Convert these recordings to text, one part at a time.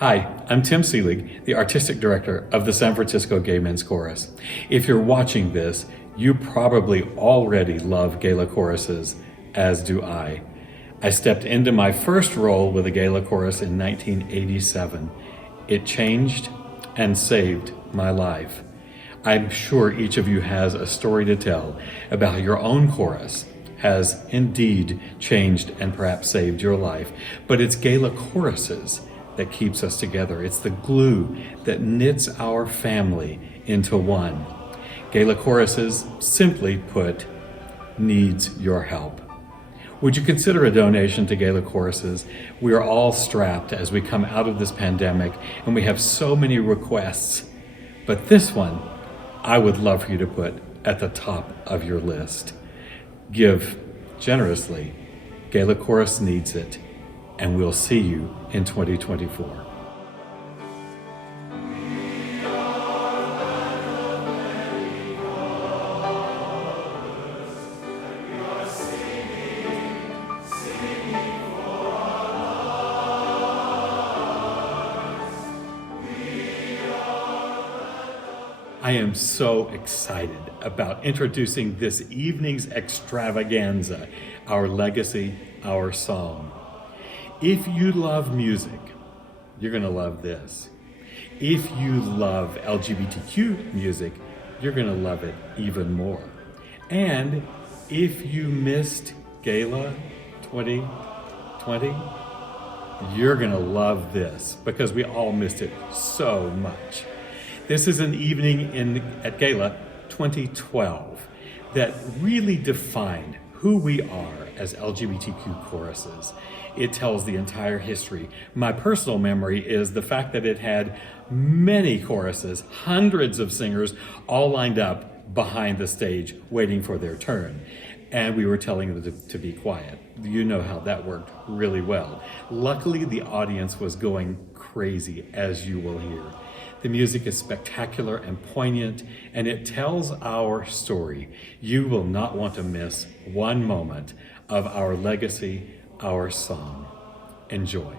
Hi, I'm Tim Seelig, the artistic director of the San Francisco Gay Men's Chorus. If you're watching this, you probably already love GALA choruses, as do I. I stepped into my first role with a GALA chorus in 1987. It changed and saved my life. I'm sure each of you has a story to tell about how your own chorus has indeed changed and perhaps saved your life. But it's GALA choruses that keeps us together. It's the glue that knits our family into one. GALA choruses, simply put, needs your help. Would you consider a donation to GALA choruses? We are all strapped as we come out of this pandemic, and we have so many requests. But this one, I would love for you to put at the top of your list. Give generously. GALA chorus needs it, and we'll see you in 2024. I am so excited about introducing this evening's extravaganza, Our Legacy, Our Song. If you love music, you're going to love this. If you love LGBTQ music, you're going to love it even more. And if you missed GALA 2020, you're going to love this because we all missed it so much. This is an evening at GALA 2012 that really defined who we are as LGBTQ choruses. It tells the entire history. My personal memory is the fact that it had many choruses, hundreds of singers, all lined up behind the stage waiting for their turn. And we were telling them to be quiet. You know how that worked really well. Luckily, the audience was going crazy, as you will hear. The music is spectacular and poignant, and it tells our story. You will not want to miss one moment of Our Legacy, Our Song. Enjoy.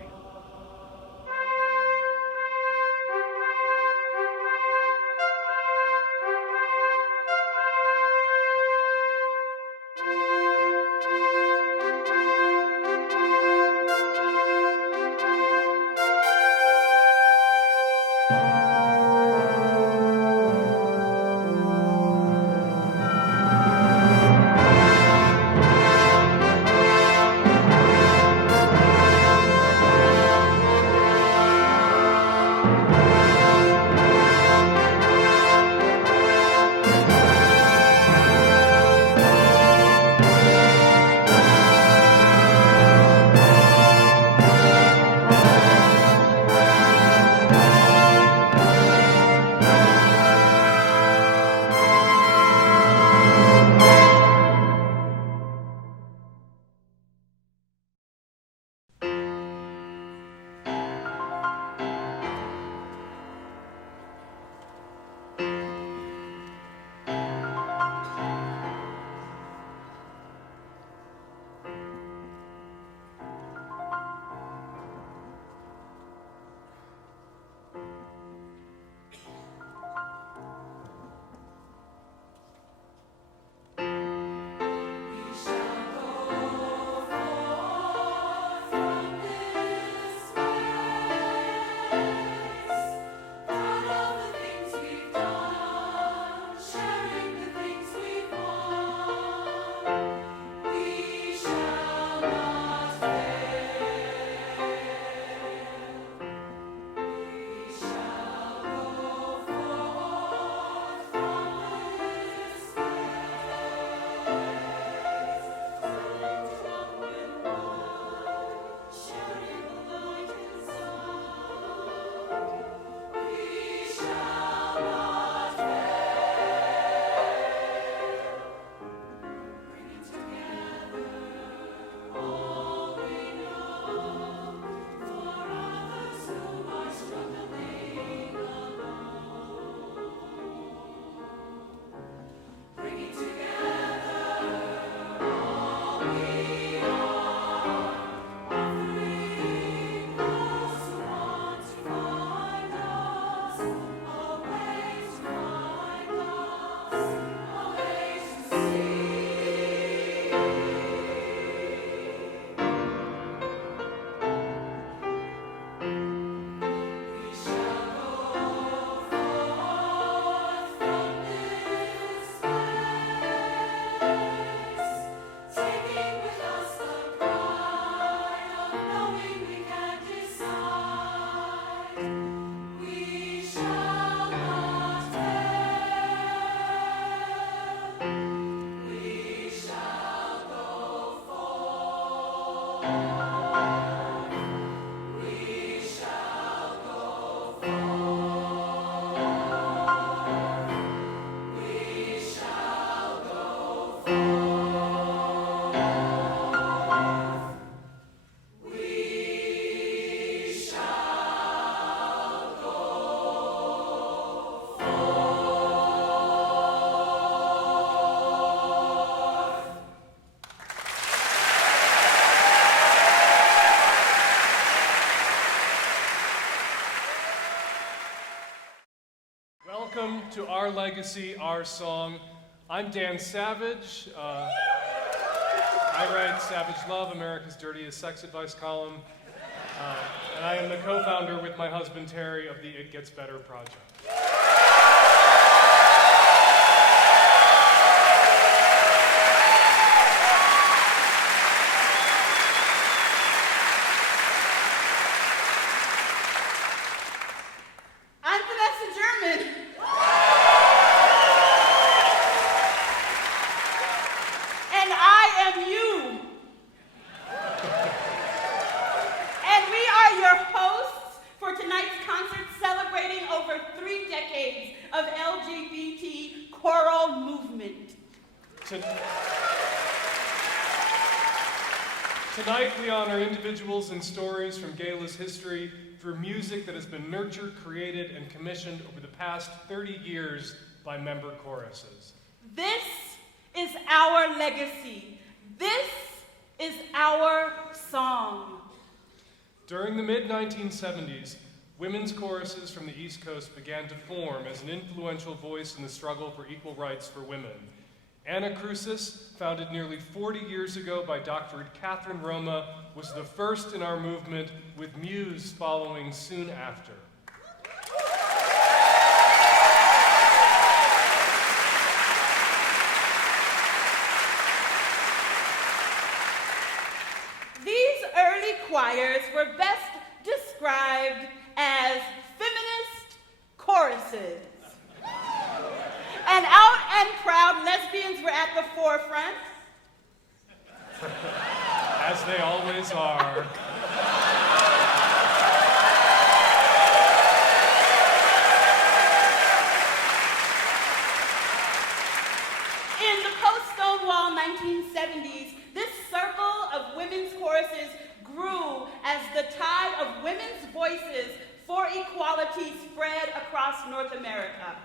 to Our Legacy, Our Song. I'm Dan Savage. I write Savage Love, America's Dirtiest Sex Advice column. And I am the co-founder with my husband Terry of the It Gets Better project. I'm Vanessa German. And I am you. And we are your hosts for tonight's concert celebrating over 3 decades of LGBT choral movement. Tonight we honor individuals and stories from GALA's history through music that has been nurtured, created, and commissioned over the past 30 years by member choruses. This is our legacy. This is our song. During the mid-1970s, women's choruses from the East Coast began to form as an influential voice in the struggle for equal rights for women. Anna Crucis, founded nearly 40 years ago by Dr. Catherine Roma, was the first in our movement, with Muse following soon after. These early choirs were best described as feminist choruses. And out and proud lesbians were at the forefront. As they always are. In the post-Stonewall 1970s, this circle of women's choruses grew as the tide of women's voices for equality spread across North America.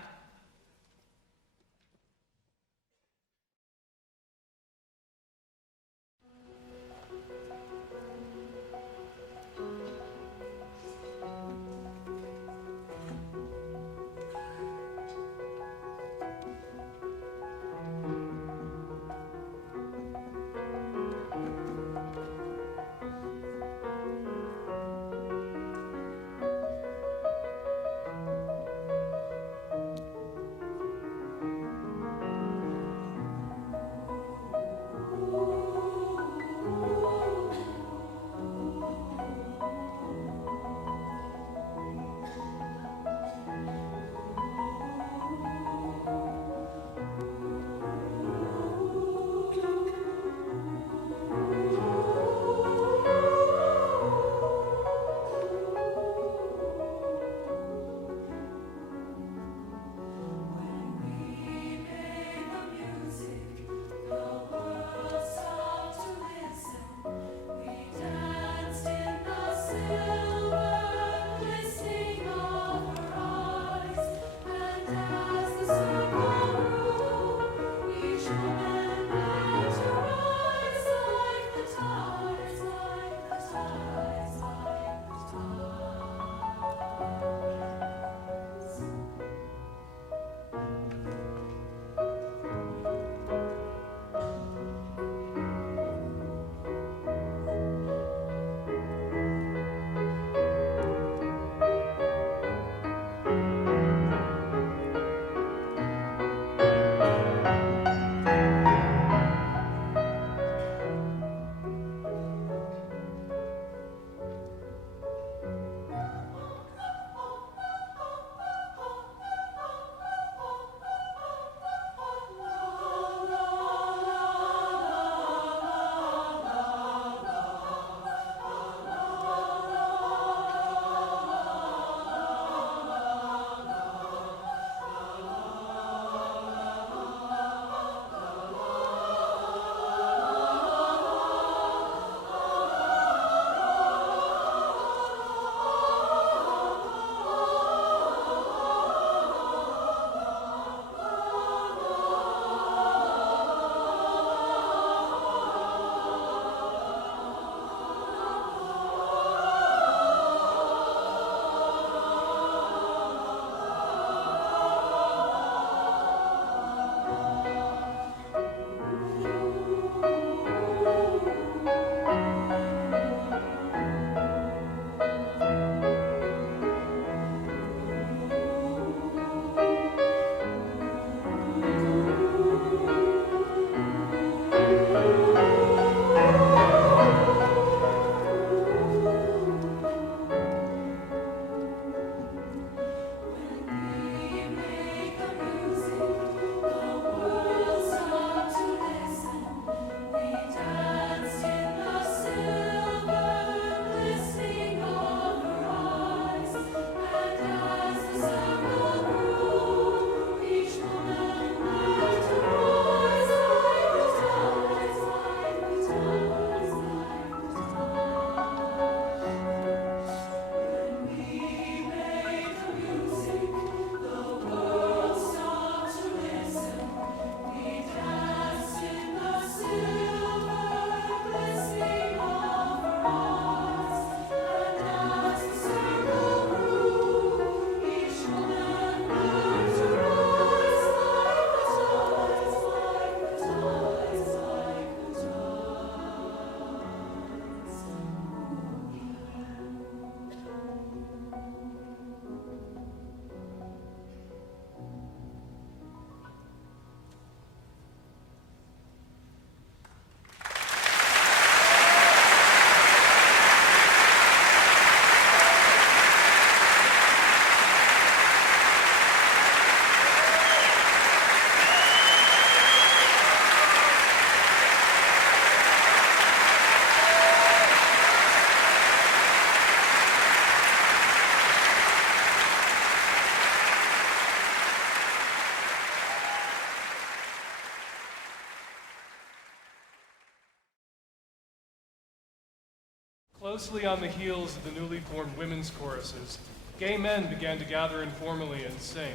Closely on the heels of the newly formed women's choruses, gay men began to gather informally and sing.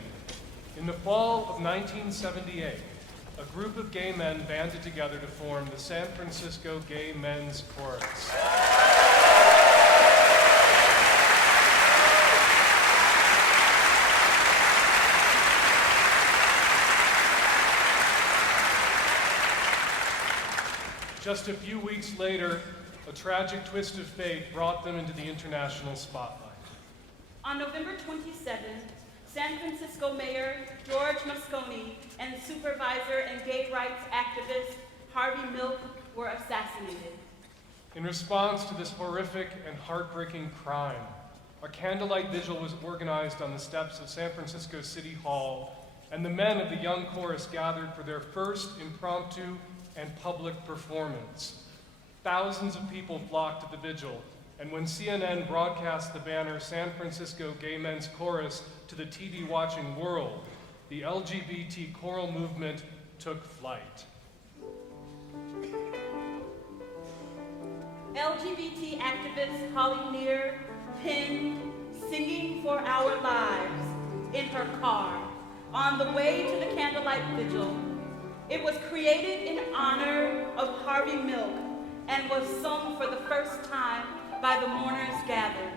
In the fall of 1978, a group of gay men banded together to form the San Francisco Gay Men's Chorus. Just a few weeks later, a tragic twist of fate brought them into the international spotlight. On November 27th, San Francisco Mayor George Moscone and supervisor and gay rights activist Harvey Milk were assassinated. In response to this horrific and heartbreaking crime, a candlelight vigil was organized on the steps of San Francisco City Hall, and the men of the young chorus gathered for their first impromptu and public performance. Thousands of people flocked to the vigil, and when CNN broadcast the banner San Francisco Gay Men's Chorus to the TV-watching world, the LGBT choral movement took flight. LGBT activist Holly Near penned "Singing for Our Lives" in her car on the way to the candlelight vigil. It was created in honor of Harvey Milk and was sung for the first time by the mourners gathered.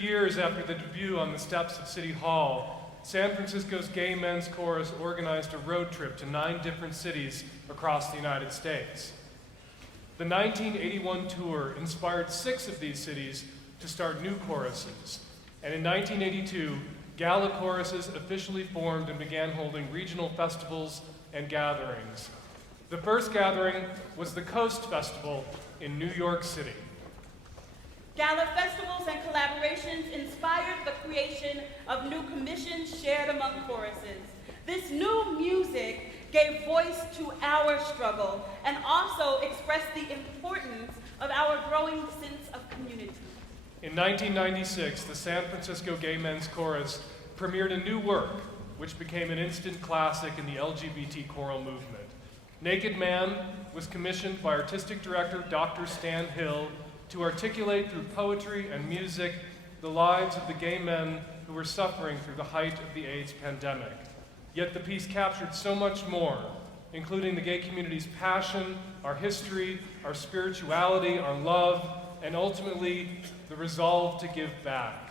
Years after the debut on the steps of City Hall, San Francisco's Gay Men's Chorus organized a road trip to 9 different cities across the United States. The 1981 tour inspired 6 of these cities to start new choruses, and in 1982, GALA choruses officially formed and began holding regional festivals and gatherings. The first gathering was the Coast Festival in New York City. GALA festivals and collaborations inspired the creation of new commissions shared among choruses. This new music gave voice to our struggle and also expressed the importance of our growing sense of community. In 1996, the San Francisco Gay Men's Chorus premiered a new work, which became an instant classic in the LGBT choral movement. Naked Man was commissioned by artistic director Dr. Stan Hill to articulate through poetry and music the lives of the gay men who were suffering through the height of the AIDS pandemic. Yet the piece captured so much more, including the gay community's passion, our history, our spirituality, our love, and ultimately the resolve to give back.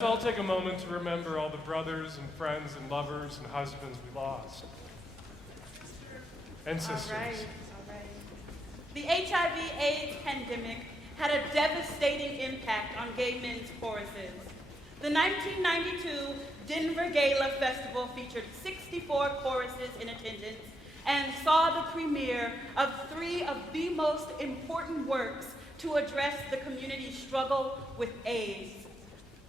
I'll take a moment to remember all the brothers and friends and lovers and husbands we lost. And sisters. All right. The HIV/AIDS pandemic had a devastating impact on gay men's choruses. The 1992 Denver GALA Festival featured 64 choruses in attendance and saw the premiere of 3 of the most important works to address the community's struggle with AIDS.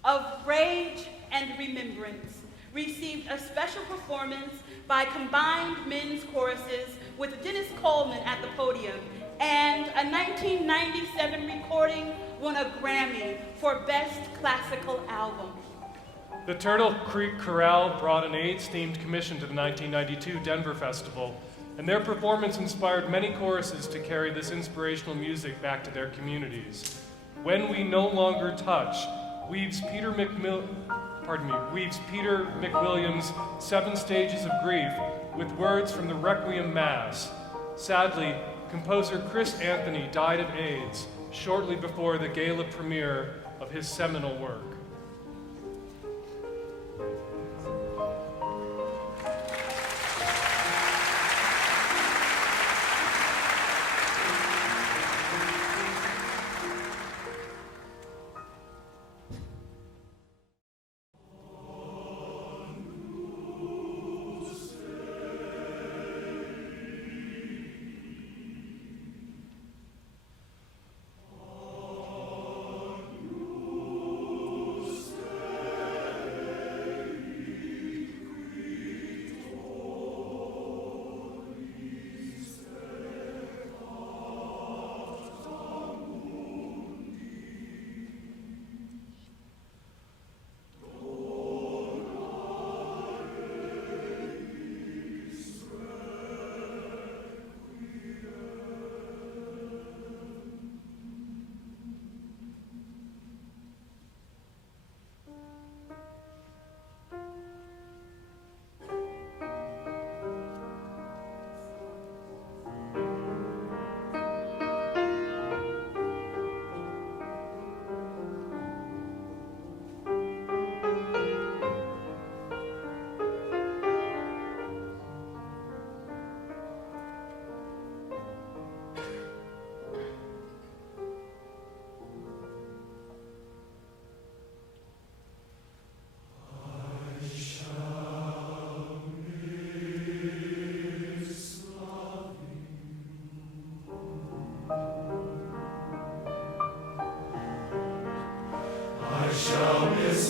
Of Rage and Remembrance received a special performance by combined men's choruses with Dennis Coleman at the podium, and a 1997 recording won a Grammy for Best Classical Album. The Turtle Creek Chorale brought an AIDS-themed commission to the 1992 Denver Festival, and their performance inspired many choruses to carry this inspirational music back to their communities. When We No Longer Touch weaves Peter McWilliams' 7 Stages of Grief with words from the Requiem Mass. Sadly, composer Chris Anthony died of AIDS shortly before the GALA premiere of his seminal work.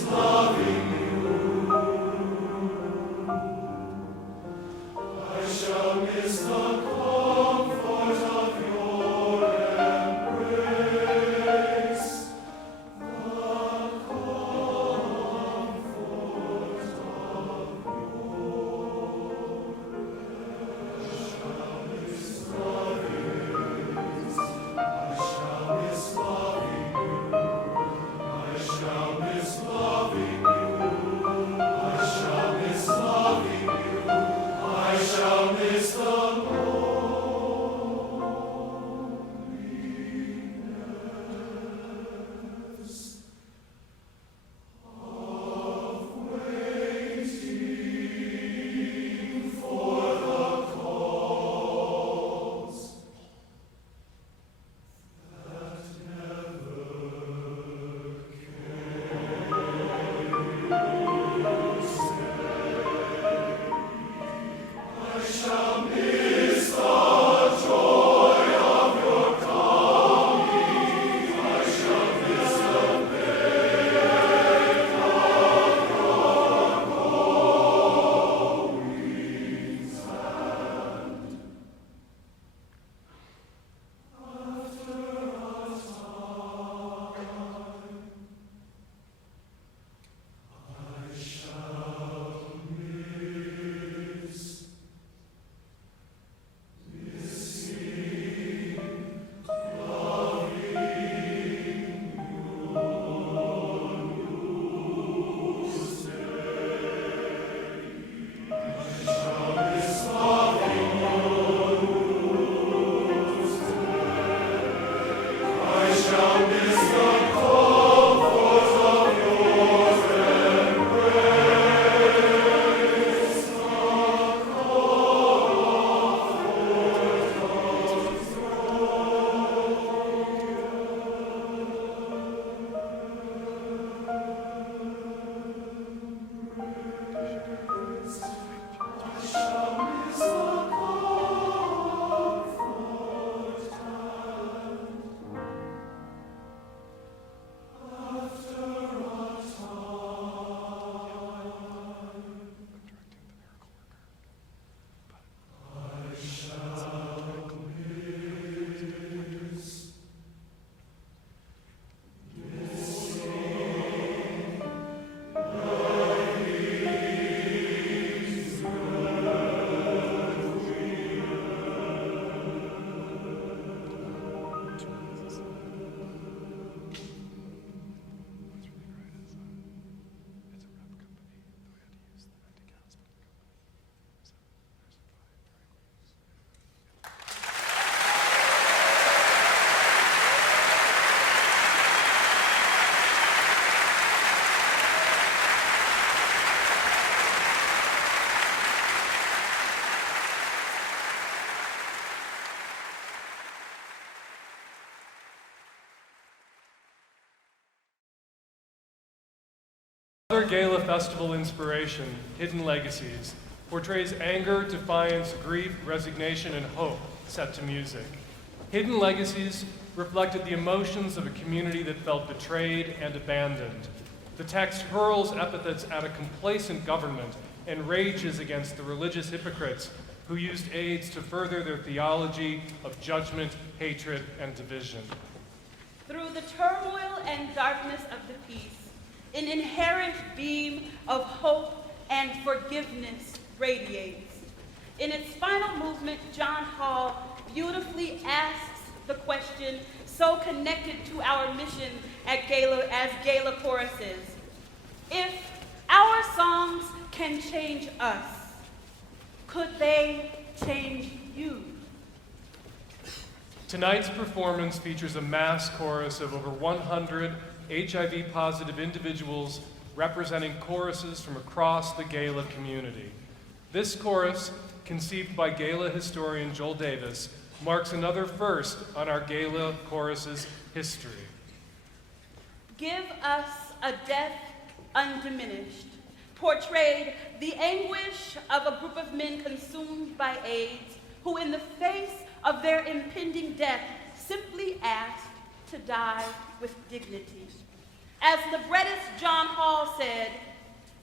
Loving you. Another Gala Festival inspiration, Hidden Legacies, portrays anger, defiance, grief, resignation, and hope set to music. Hidden Legacies reflected the emotions of a community that felt betrayed and abandoned. The text hurls epithets at a complacent government and rages against the religious hypocrites who used AIDS to further their theology of judgment, hatred, and division. Through the turmoil and darkness of the piece, an inherent beam of hope and forgiveness radiates. In its final movement, John Hall beautifully asks the question so connected to our mission at GALA as GALA choruses. If our songs can change us, could they change you? Tonight's performance features a mass chorus of over 100 HIV-positive individuals representing choruses from across the GALA community. This chorus, conceived by GALA historian Joel Davis, marks another first on our GALA chorus's history. Give Us a Death Undiminished portrayed the anguish of a group of men consumed by AIDS who, in the face of their impending death, simply asked to die with dignity. As librettist John Hall said,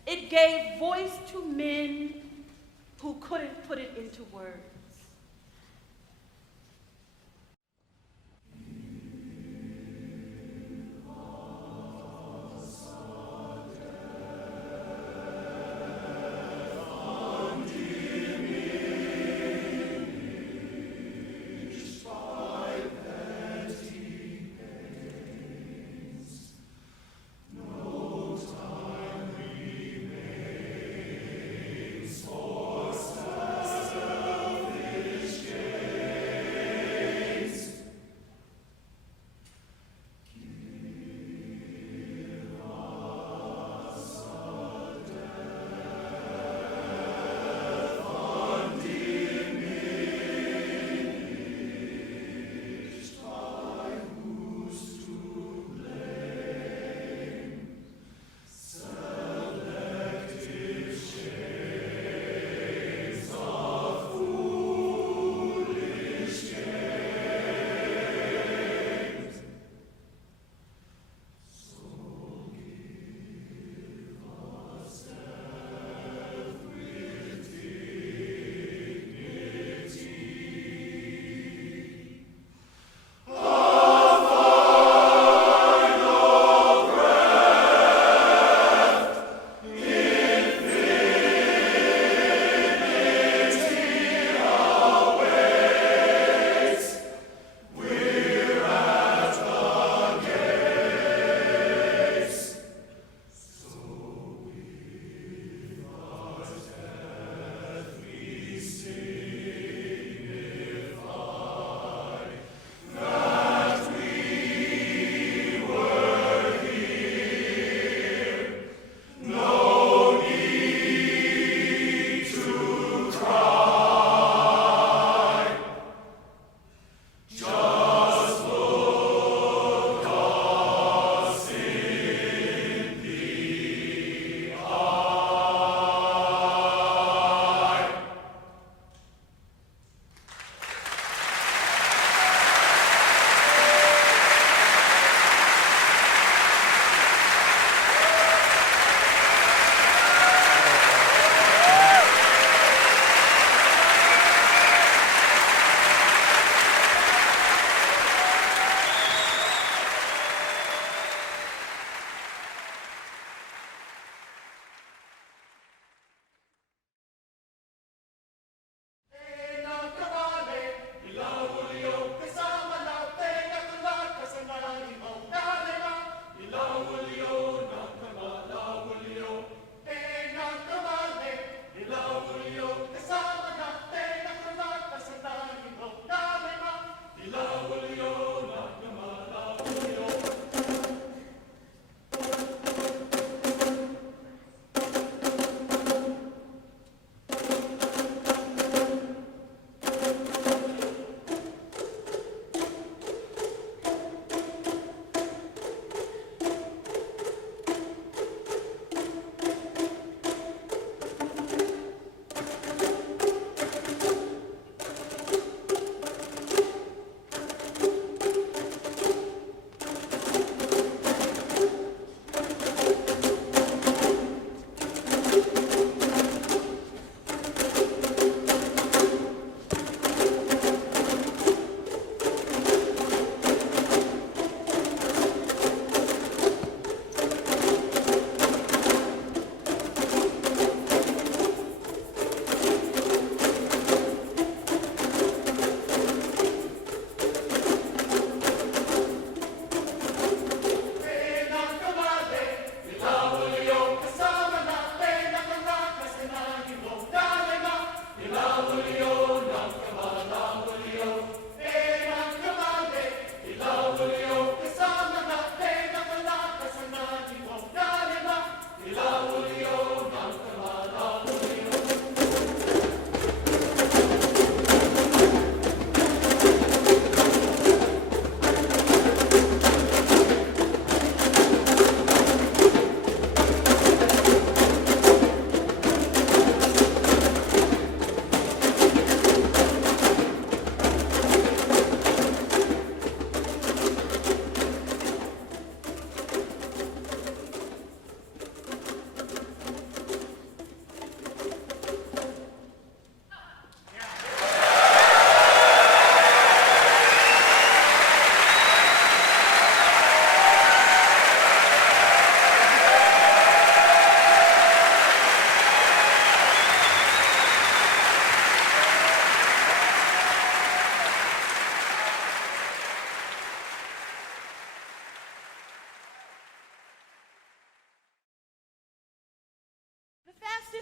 it gave voice to men who couldn't put it into words.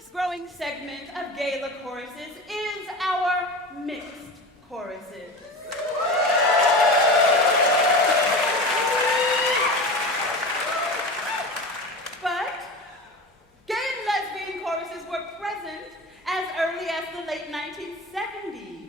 fastest growing segment of GALA choruses is our mixed choruses. But gay and lesbian choruses were present as early as the late 1970s.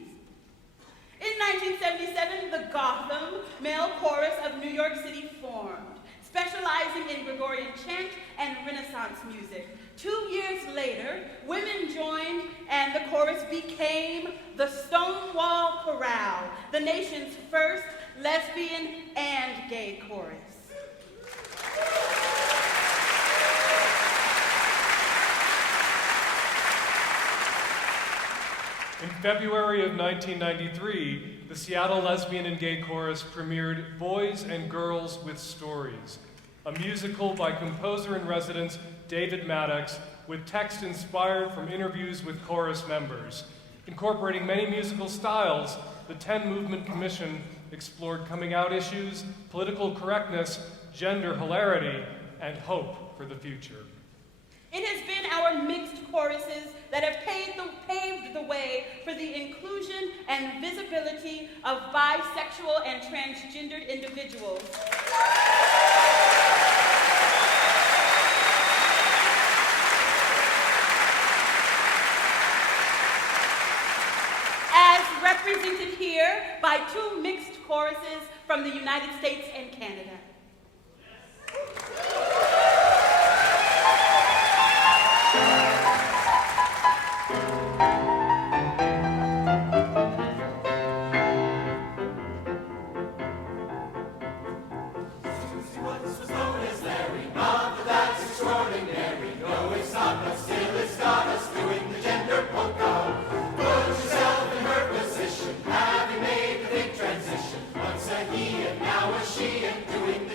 In 1977, the Gotham Male Chorus of New York City formed, specializing in Gregorian chant and Renaissance music. 2 years later, women joined and the chorus became the Stonewall Chorale, the nation's first lesbian and gay chorus. In February of 1993, the Seattle Lesbian and Gay Chorus premiered Boys and Girls with Stories, a musical by composer-in-residence David Maddox with text inspired from interviews with chorus members. Incorporating many musical styles, the 10 Movement Commission explored coming-out issues, political correctness, gender hilarity, and hope for the future. It has been our mixed choruses that have paved the way for the inclusion and visibility of bisexual and transgendered individuals. As represented here by 2 mixed choruses from the United States and Canada. Once a he and now a she and doing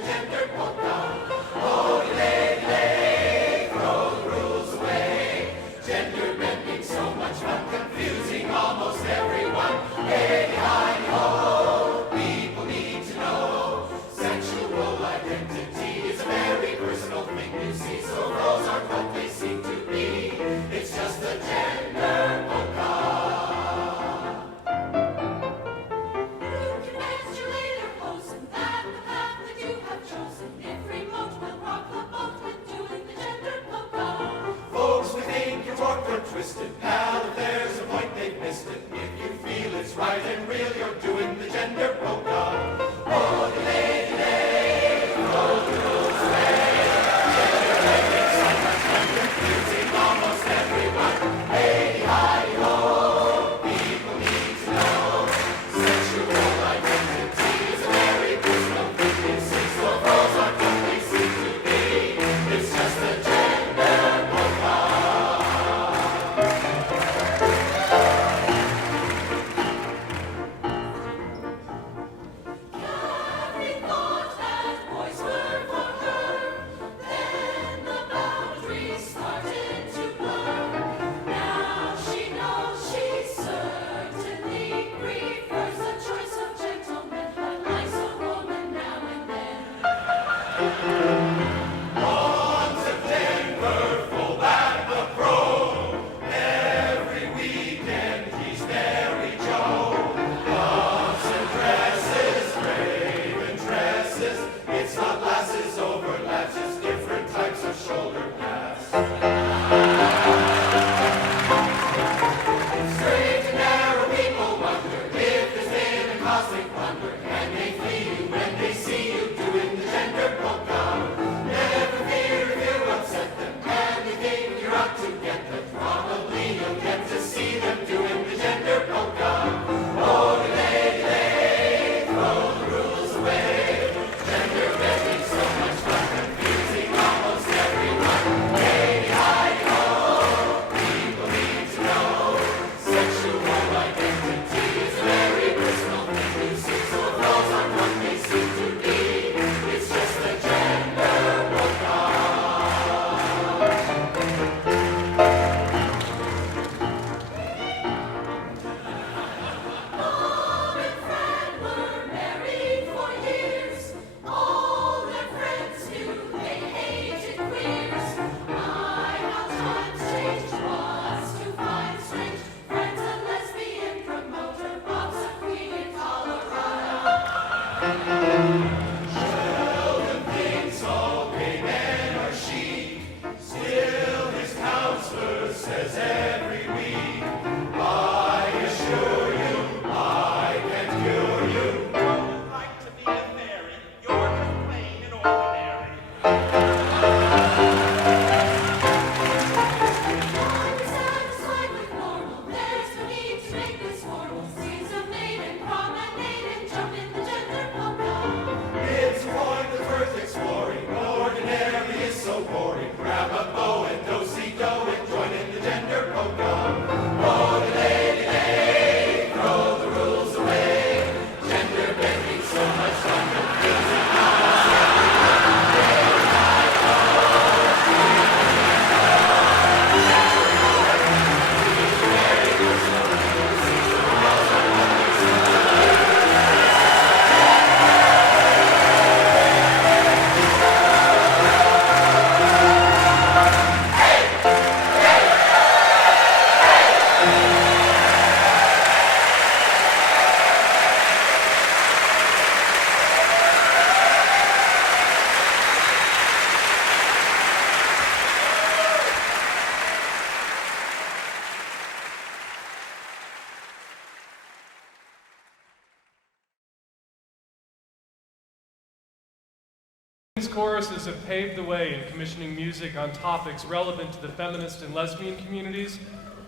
paved the way in commissioning music on topics relevant to the feminist and lesbian communities,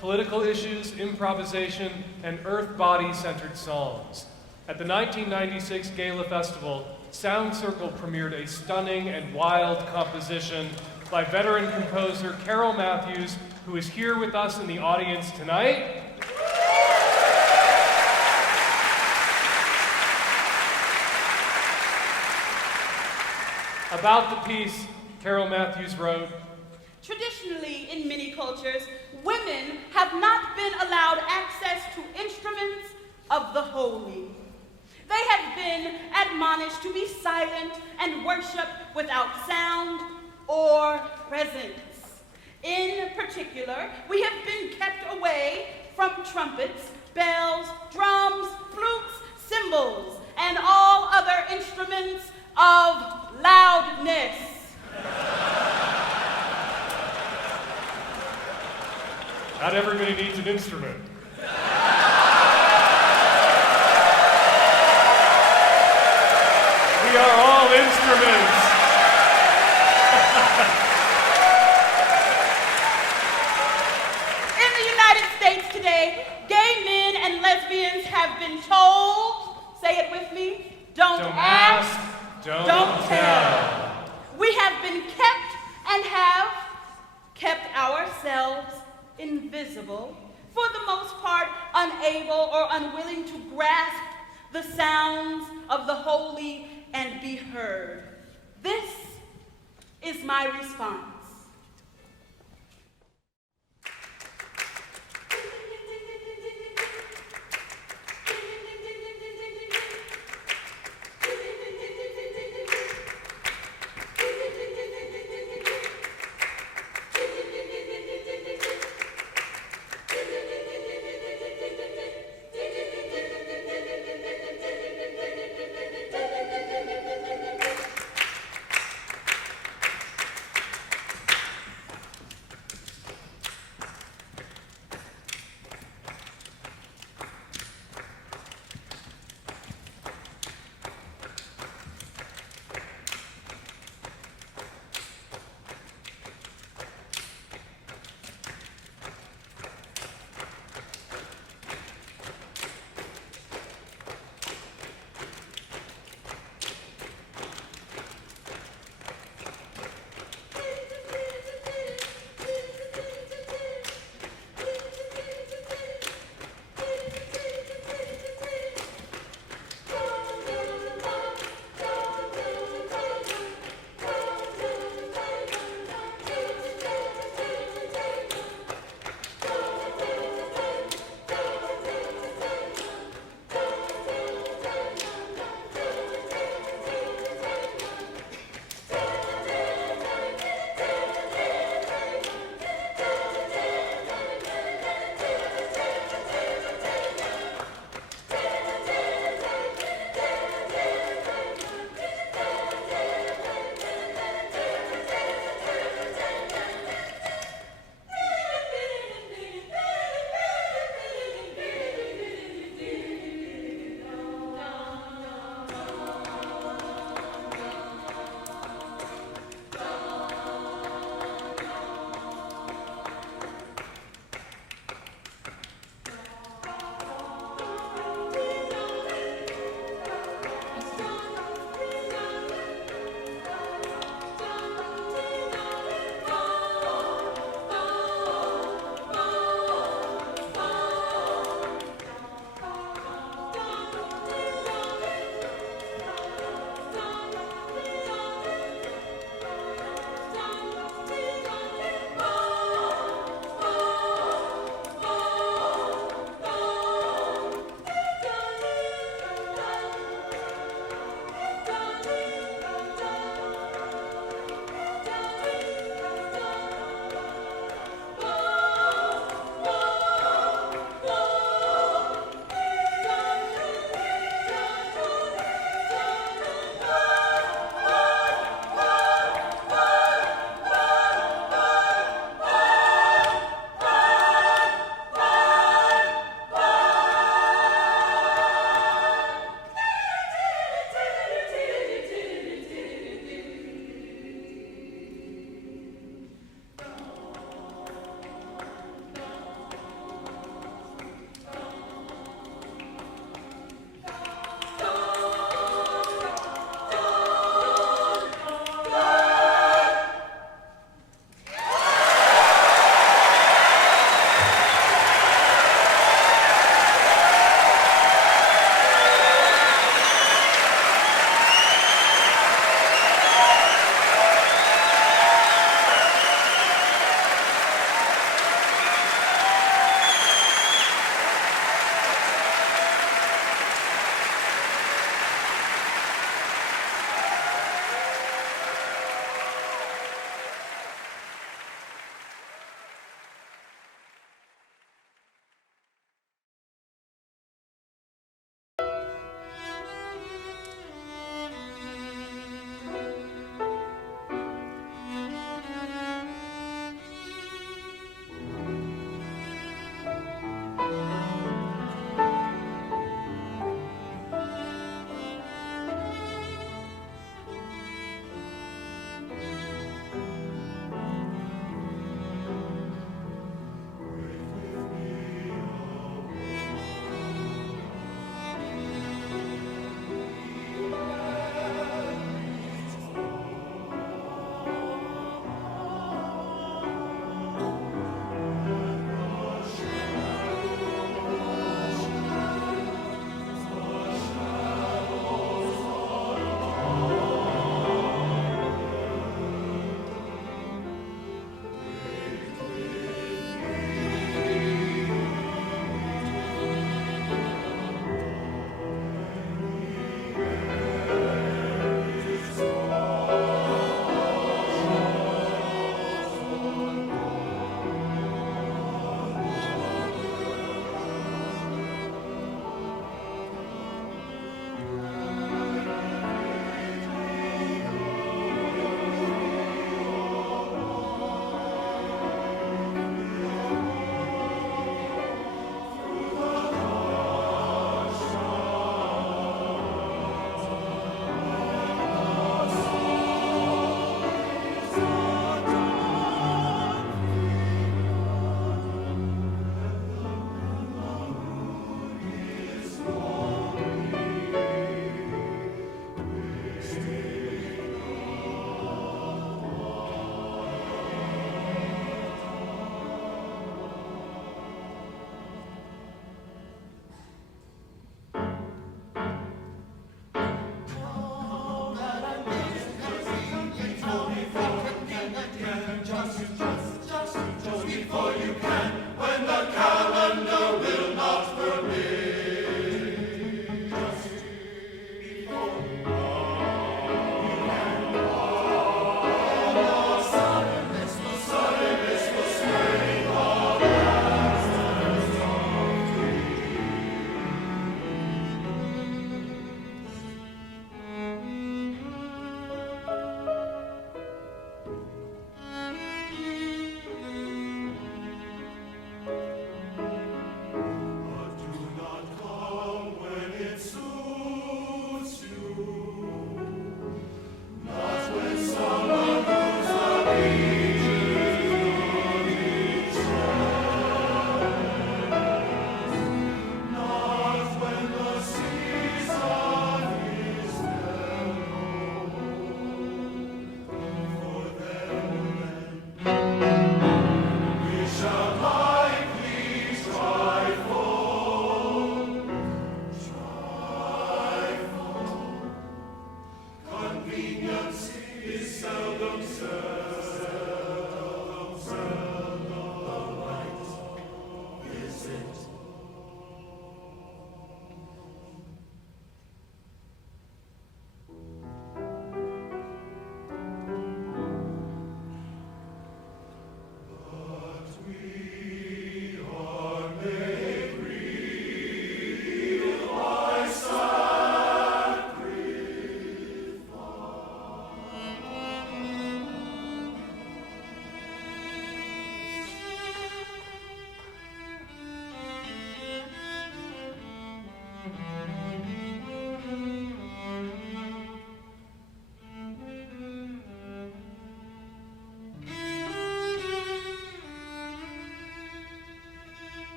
political issues, improvisation, and earth body-centered songs. At the 1996 GALA Festival, Sound Circle premiered a stunning and wild composition by veteran composer Carol Matthews, who is here with us in the audience tonight. About the piece, Carol Matthews wrote, Traditionally, in many cultures, women have not been allowed access to instruments of the holy. They have been admonished to be silent and worship without sound or presence. In particular, we have been kept away from trumpets, bells, drums, flutes, cymbals, and all other instruments of loudness. Not everybody needs an instrument. We are all instruments. In the United States today, gay men and lesbians have been told, say it with me, don't ask, don't tell. We have been kept and have kept ourselves invisible, for the most part unable or unwilling to grasp the sounds of the holy and be heard. This is my response.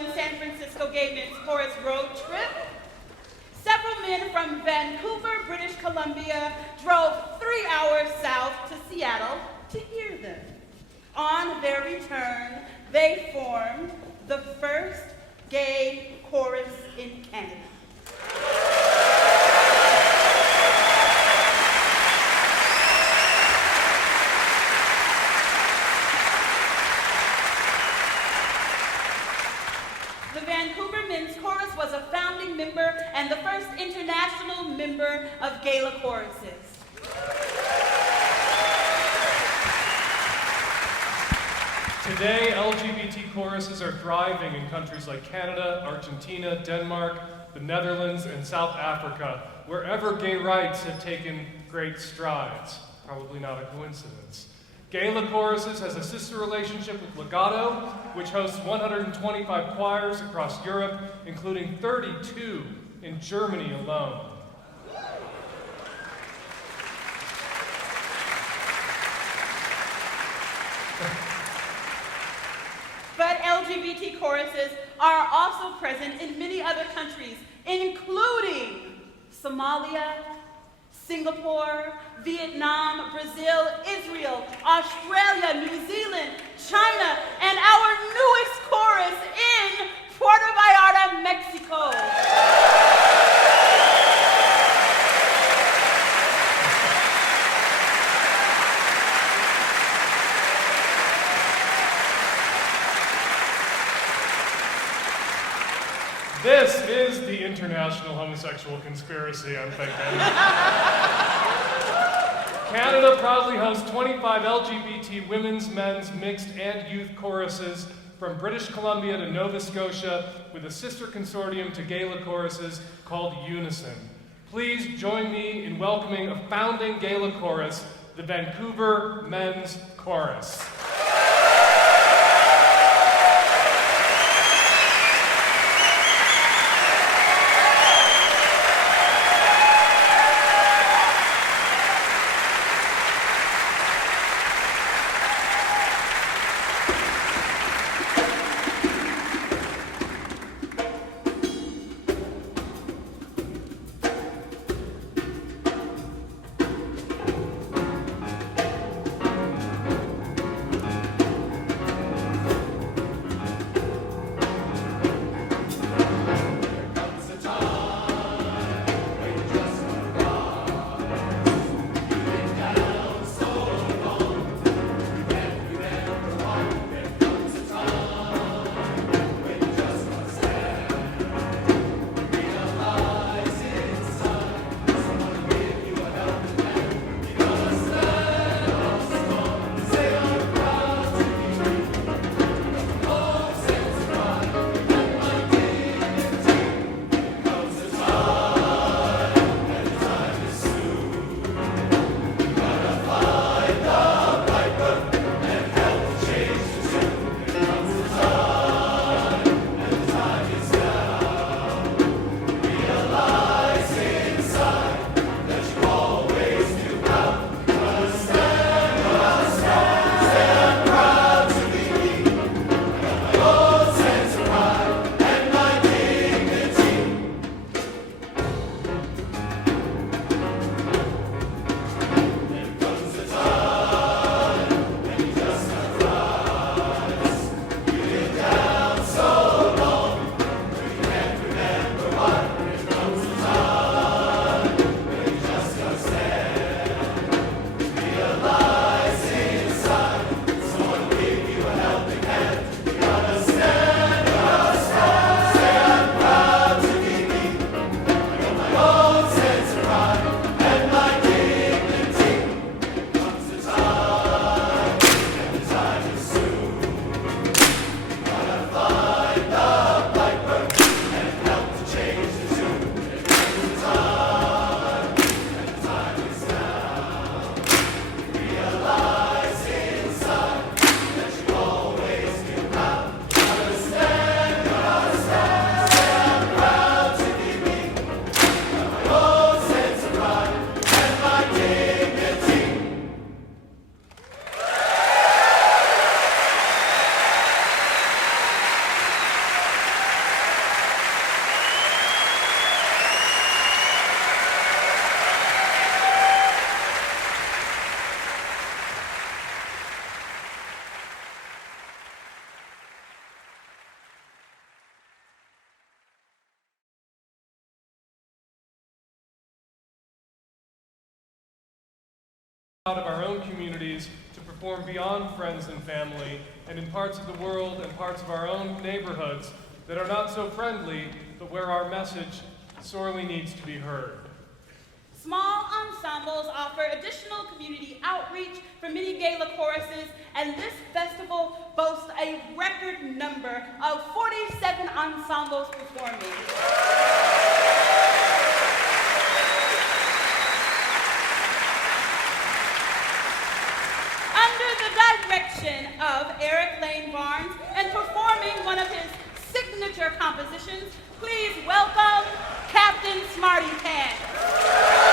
and San Francisco Gay Men's Chorus road trip, several men from Vancouver, British Columbia drove 3 hours south to Seattle to hear them. On their return, they formed the first gay chorus in Canada. The Vancouver Men's Chorus was a founding member and the first international member of GALA choruses. Today, LGBT choruses are thriving in countries like Canada, Argentina, Denmark, the Netherlands, and South Africa, wherever gay rights have taken great strides. Probably not a coincidence. GALA Choruses has a sister relationship with Legato, which hosts 125 choirs across Europe, including 32 in Germany alone. But LGBT choruses are also present in many other countries, including Somalia, Singapore, Vietnam, Brazil, Israel, Australia, New Zealand, China, and our newest chorus in Puerto Vallarta, Mexico. This is the international homosexual conspiracy, I'm thinking. Canada proudly hosts 25 LGBT women's, men's, mixed, and youth choruses from British Columbia to Nova Scotia with a sister consortium to GALA choruses called Unison. Please join me in welcoming a founding GALA chorus, the Vancouver Men's Chorus. out of our own communities to perform beyond friends and family and in parts of the world and parts of our own neighborhoods that are not so friendly, but where our message sorely needs to be heard. Small ensembles offer additional community outreach for many gala choruses, and this festival boasts a record number of 47 ensembles performing. Under the direction of Eric Lane Barnes and performing one of his signature compositions, please welcome Captain Smarty Pants.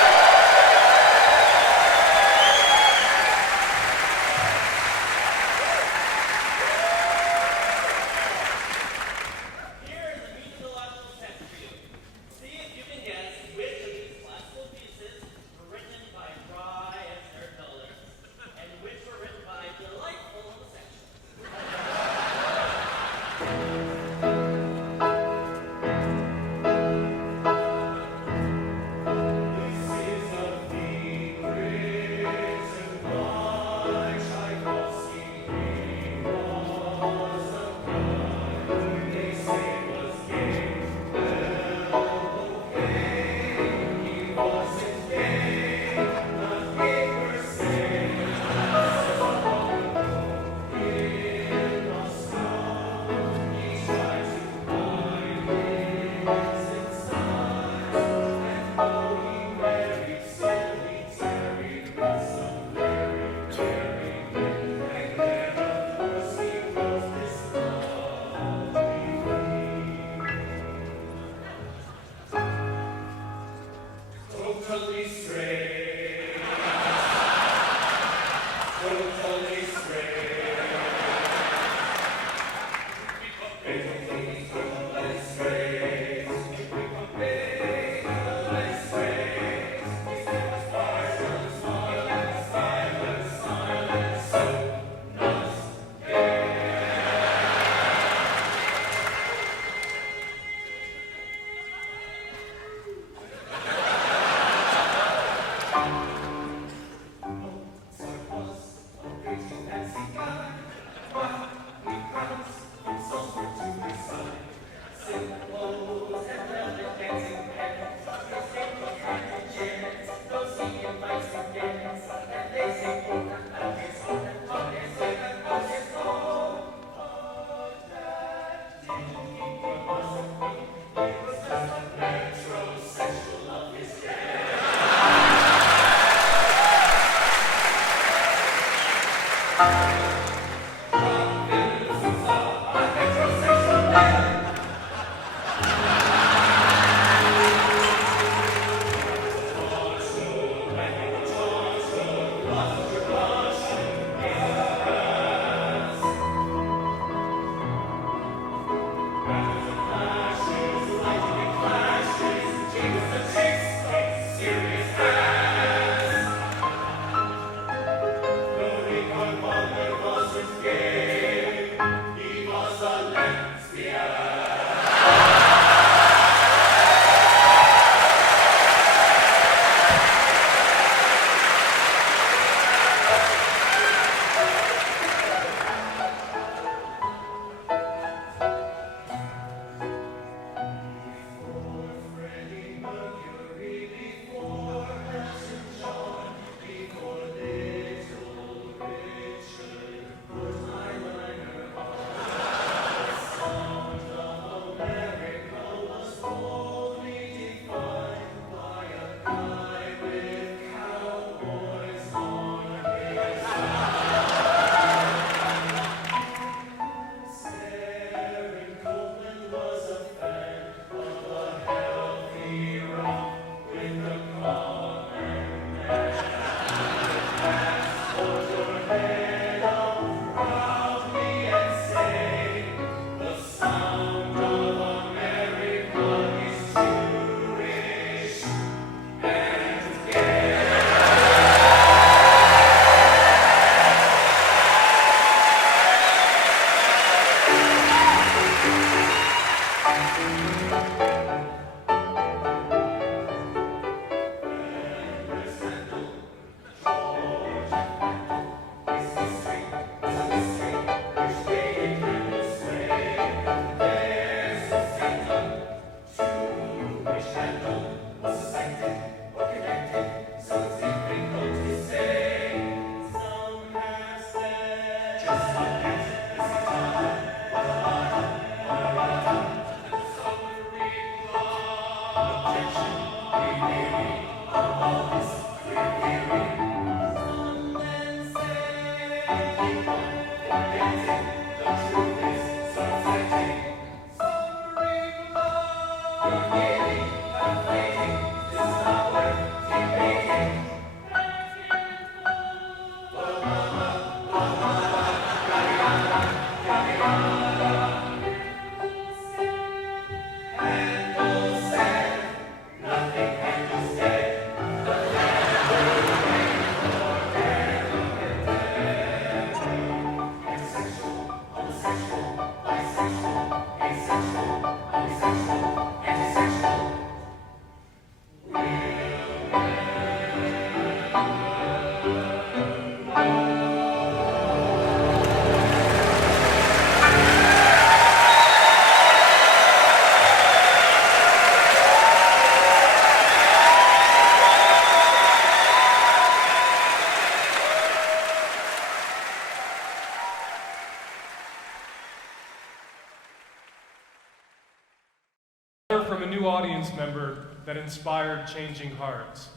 from a new audience member that inspired changing hearts.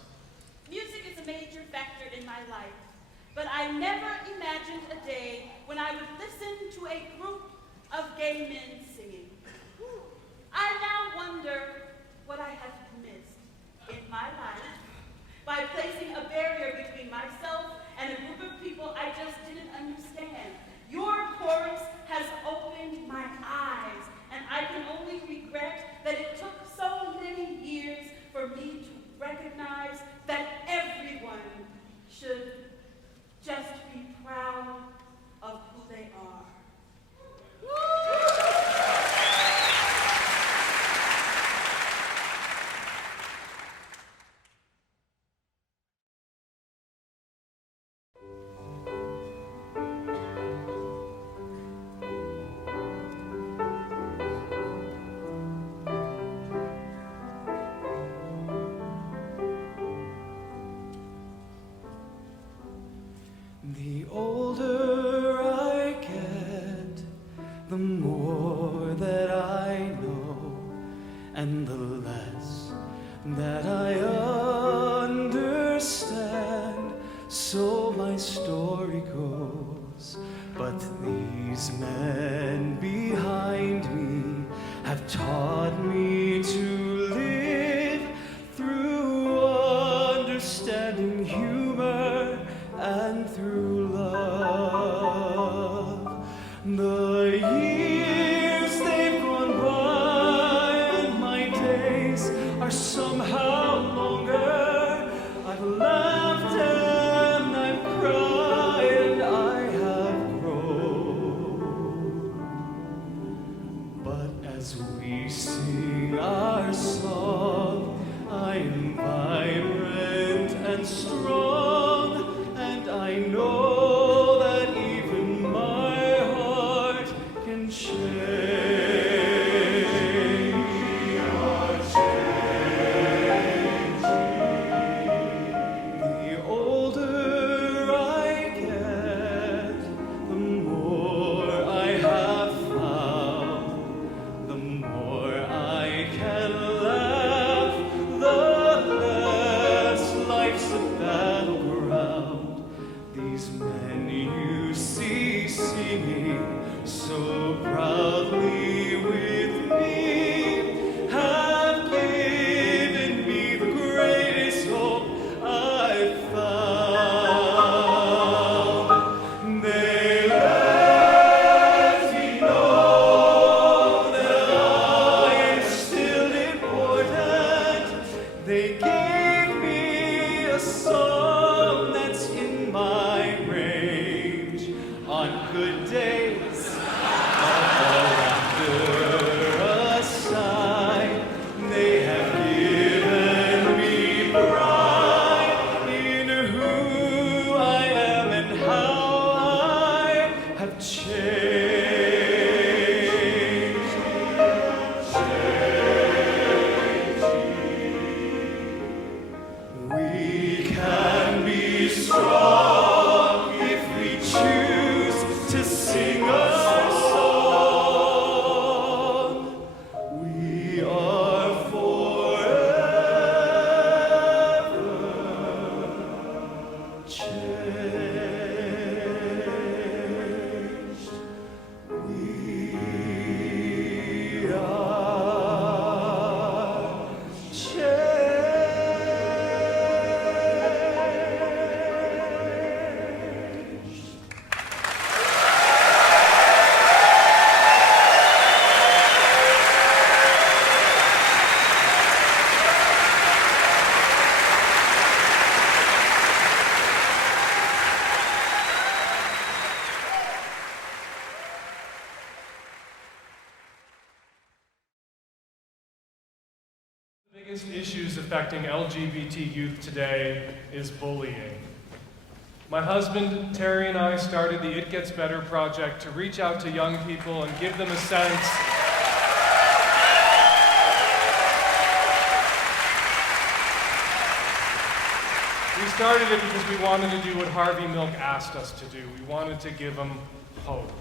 Music is a major factor in my life, but I never imagined a day when I would listen to a group of gay men singing. I now wonder what I have missed in my life by placing a barrier between myself and a group of people I just didn't understand. Your chorus has opened my eyes, and I can only regret that it took so many years for me to recognize that everyone should just be proud of who they are. The older I get, the more that I know, and the less that I understand. So my story goes, but these men behind me have taught me to live through understanding humor and through love. The years they've gone by and my days are somehow longer. I've laughed and I've cried and I have grown. But as we sing our song, I am vibrant and strong, and I know that even my heart can change. We are changing. The older I get, the more I have found, the more I can laugh, the less life's a battleground. These men you see singing so proudly with me have given me the greatest hope I've found. They let me know that I am still important. They gave me a song that's in my range on good days. All laughter aside, they have given me pride in who I am and how I have changed. We can be strong if we choose to sing our song. We are forever changed. We are changed. The biggest issues affecting LGBT youth today is bullying. My husband, Terry, and I started the It Gets Better project to reach out to young people and give them a sense We started it because we wanted to do what Harvey Milk asked us to do. We wanted to give them hope.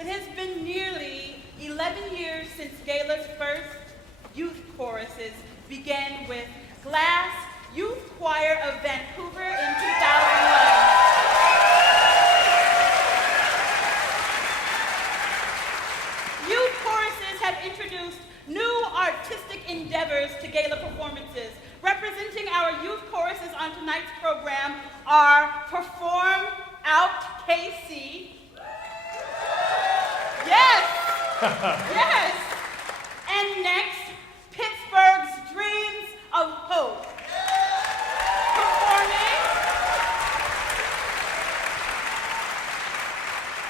It has been nearly 11 11 years since GALA's first youth choruses began with Glass Youth Choir of Vancouver in 2001. Youth choruses have introduced new artistic endeavors to GALA performances. Representing our youth choruses on tonight's program are Perform Out KC. Yes! Yes! And next, Pittsburgh's Dreams of Hope.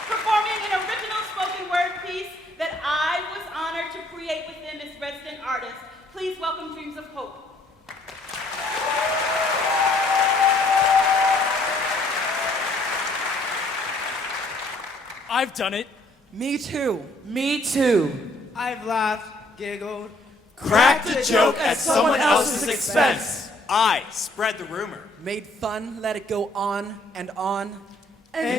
Performing an original spoken word piece that I was honored to create with them as resident artist. Please welcome Dreams of Hope. I've done it. Me too. Me too. I've laughed, giggled, Cracked a joke at someone else's expense. I spread the rumor. made fun, let it go on, And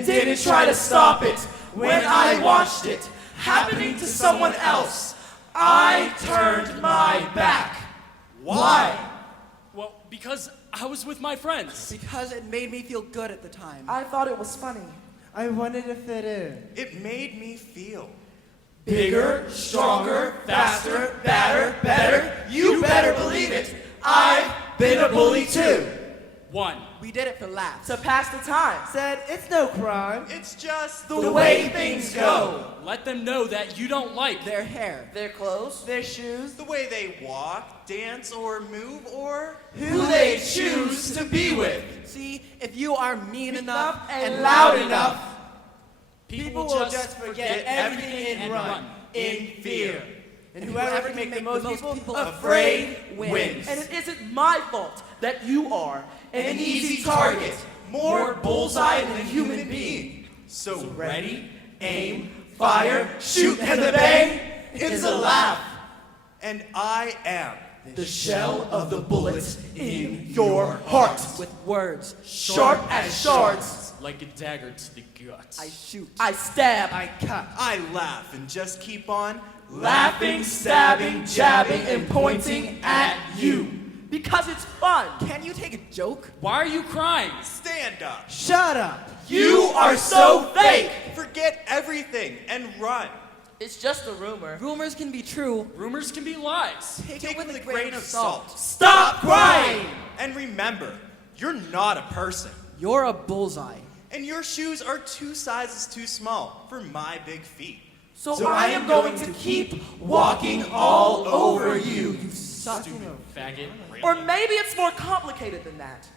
didn't try to stop it when I watched it happening to someone else. I turned my back. Why? Well, because I was with my friends. because it made me feel good at the time. I thought it was funny. I wanted to fit in. It made me feel. Bigger, stronger, faster, badder, better. You better believe it. I've been a bully too. One. We did it for laughs. To pass the time. Said, it's no crime. It's just The way things go. Let them know that you don't like Their hair, Their clothes. Their shoes. the way they walk, dance, or move, or who they choose to be with. see, if you are mean enough and Loud enough. People will just forget everything and run in fear. And whoever can make the most people afraid wins. And it isn't my fault that you are An easy target, more bullseye than a human being. so Ready, aim, fire, shoot, and the bang is a laugh. And I am. The shell of the bullets in your heart. With words, Sharp as shards. Like a dagger to the guts. I shoot. I stab. I cut. I laugh and just keep on Laughing, stabbing, jabbing, and pointing at you. Because it's fun. Can you take a joke? Why are you crying? Stand up. Shut up. You are so fake. Forget everything and run. It's just a rumor. Rumors can be true. Rumors can be lies. Take Take it with a grain of salt. Stop crying. And remember, you're not a person. You're a bullseye. And your shoes are 2 sizes too small for my big feet. So I am going to keep walking all over you. You suck. Faggot. Or maybe it's more complicated than that.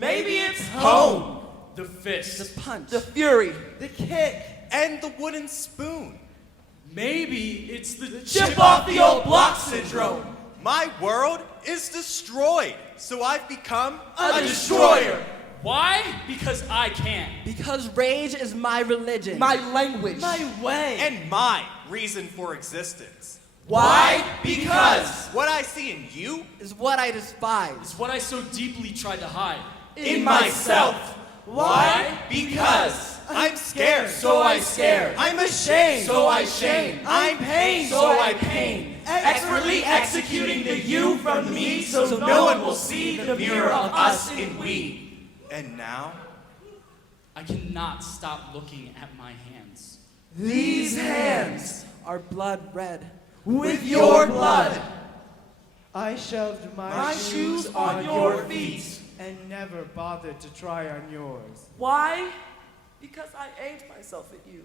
Maybe it's Home. The fist. The punch. the fury. The kick. And the wooden spoon. Maybe it's the Chip off the old block syndrome. My world is destroyed, so I've become a destroyer. Why? Because I can. Because rage is my religion. My language. My way. and my reason for existence. Why? Because What I see in you is what I despise. it's what I so deeply tried to hide. In myself. Why? Because I'm scared. so I scared. I'm ashamed. So I shame. I'm pain. So I pain. Expertly executing the you from me so no one will see the mirror of us in we. And now, I cannot stop looking at my hands. These hands. Our blood red. With your blood. I shoved my, My shoes on your feet. and never bothered to try on yours. Why? Because I aimed myself at you.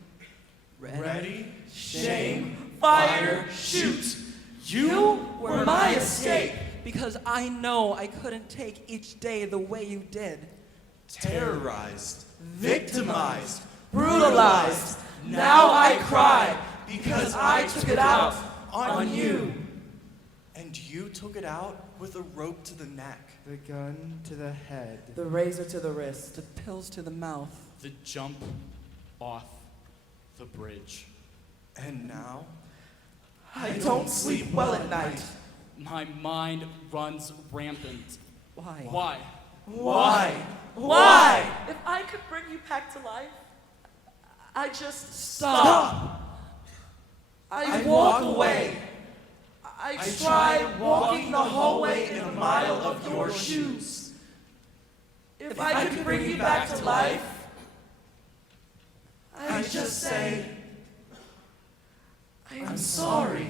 Red. ready? Shame, Fire, shoot. You were my escape. Because I know I couldn't take each day the way you did. Terrorized. Victimized. brutalized. Now I cry because I took it out on you. And you took it out with a rope to the neck. The gun to the head. The razor to the wrist. The pills to the mouth. The jump off the bridge. And now, I don't sleep well at night. My mind runs rampant. Why? Why? Why? Why? If I could bring you back to life, I just Stop. I walk away. I try walking the hallway in a mile of your shoes. If I could bring you back to life, I'd just say, I'm sorry.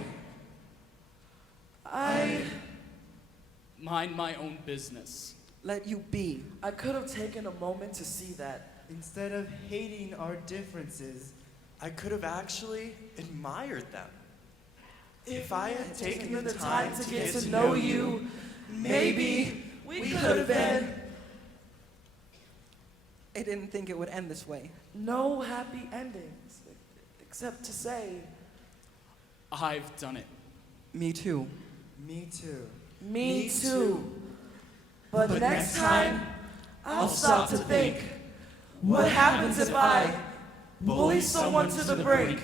Mind my own business. Let you be. I could have taken a moment to see that. Instead of hating our differences, I could have actually admired them. If I had taken the time to get to know you, maybe we could have been. I didn't think it would end this way. No happy endings, except to say, I've done it. Me too. Me too. me too. But next time, I'll stop to think, what happens if I bully someone to the brink?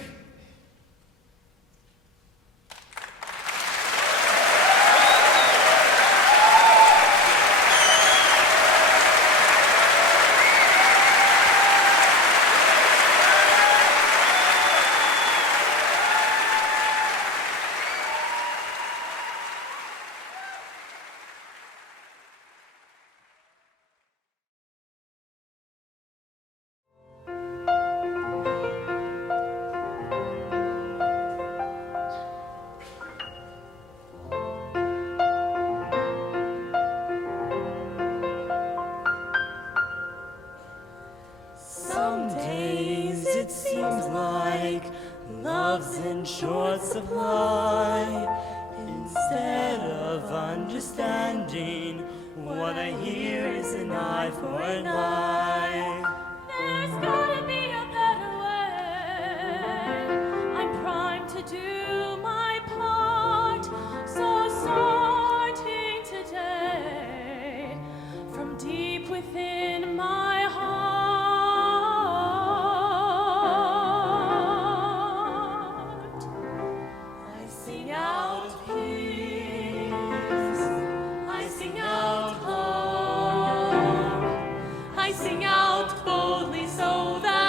Some days it seems like love's in short supply. Instead of understanding, what I hear is an eye for an eye. There's gotta be a better way. I'm primed to do my part. So starting today, from deep within my heart, I sing out peace. I sing out hope. I sing out boldly so that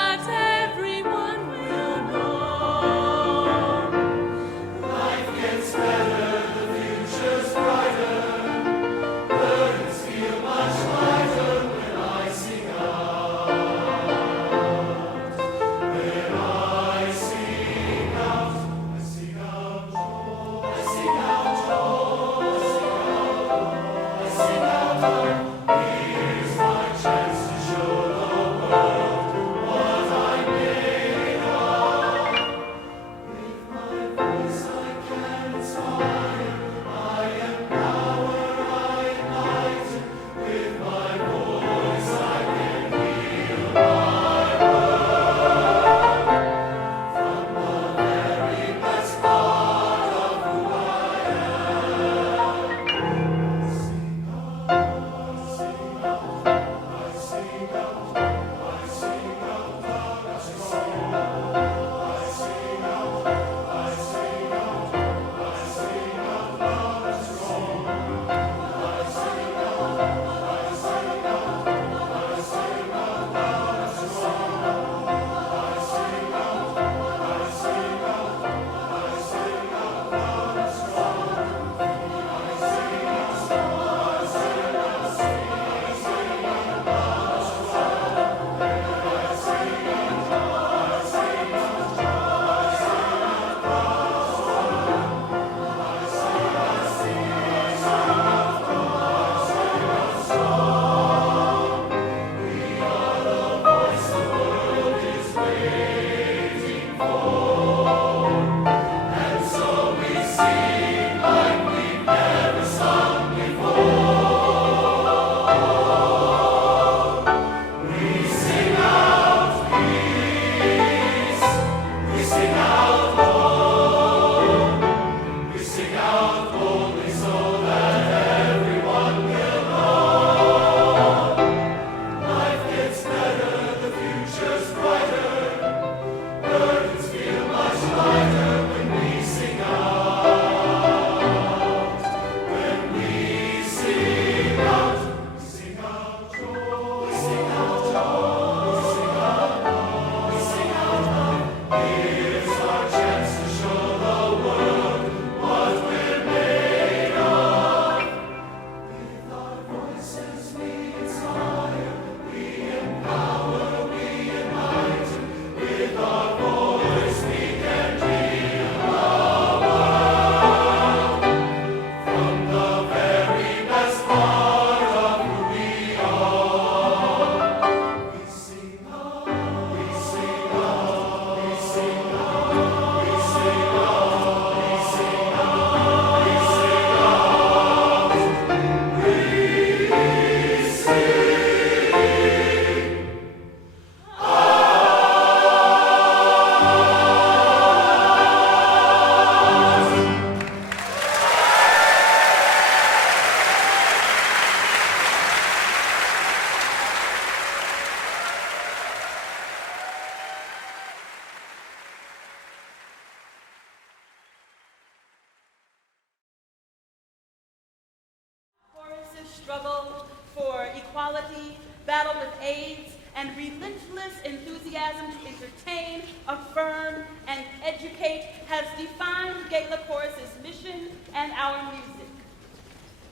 battle with AIDS, and relentless enthusiasm to entertain, affirm, and educate has defined GALA Chorus's mission and our music.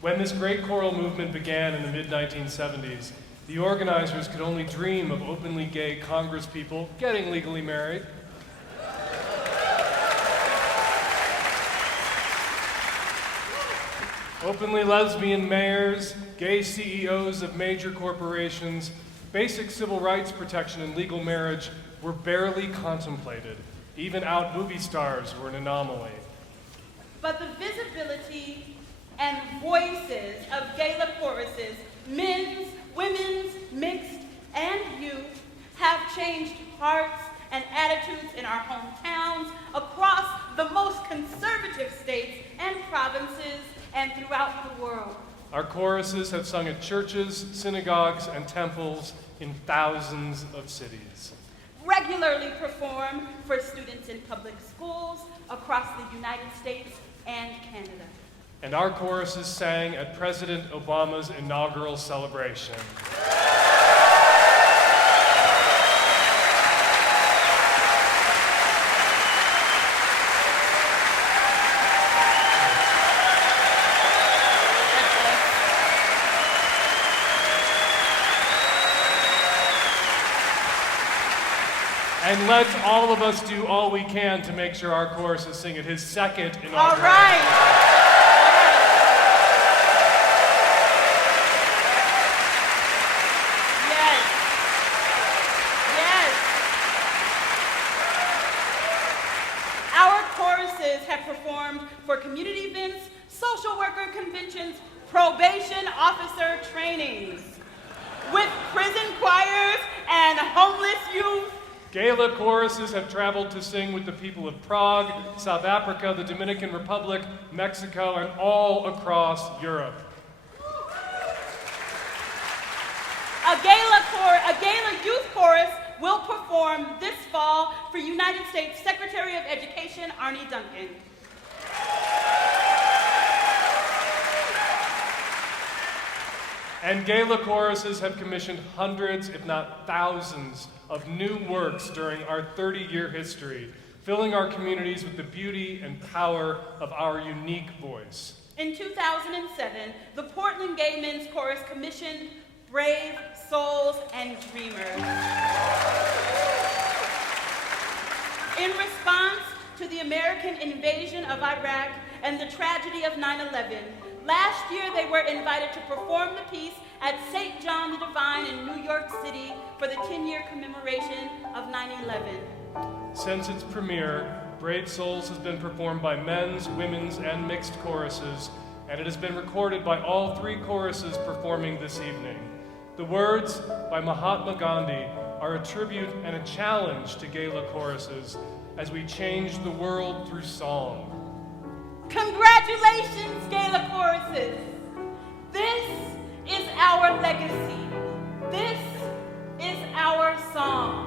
When this great choral movement began in the mid-1970s, the organizers could only dream of openly gay congresspeople getting legally married. Openly lesbian mayors, gay CEOs of major corporations, basic civil rights protection and legal marriage were barely contemplated. Even out movie stars were an anomaly. But the visibility and voices of GALA choruses, men's, women's, mixed, and youth, have changed hearts and attitudes in our hometowns, across the most conservative states and provinces, and throughout the world. Our choruses have sung at churches, synagogues, and temples in thousands of cities. Regularly perform for students in public schools across the United States and Canada. And our choruses sang at President Obama's inaugural celebration. And let's all of us do all we can to make sure our choruses sing at his second inaugural. All right. Yes. Yes. Our choruses have performed for community events, social worker conventions, probation officer trainings, with prison choirs and homeless youth. GALA choruses have traveled to sing with the people of Prague, South Africa, the Dominican Republic, Mexico, and all across Europe. A GALA youth chorus will perform this fall for United States Secretary of Education Arne Duncan. And GALA choruses have commissioned hundreds, if not thousands, of new works during our 30-year history, filling our communities with the beauty and power of our unique voice. In 2007, the Portland Gay Men's Chorus commissioned Brave Souls and Dreamers. In response to the American invasion of Iraq and the tragedy of 9/11, last year they were invited to perform the piece at St. John the Divine in New York City for the 10-year commemoration of 9/11. Since its premiere, Brave Souls has been performed by men's, women's, and mixed choruses, and it has been recorded by all three choruses performing this evening. The words by Mahatma Gandhi are a tribute and a challenge to GALA choruses as we change the world through song. Congratulations, GALA choruses! This is our legacy. This is our song.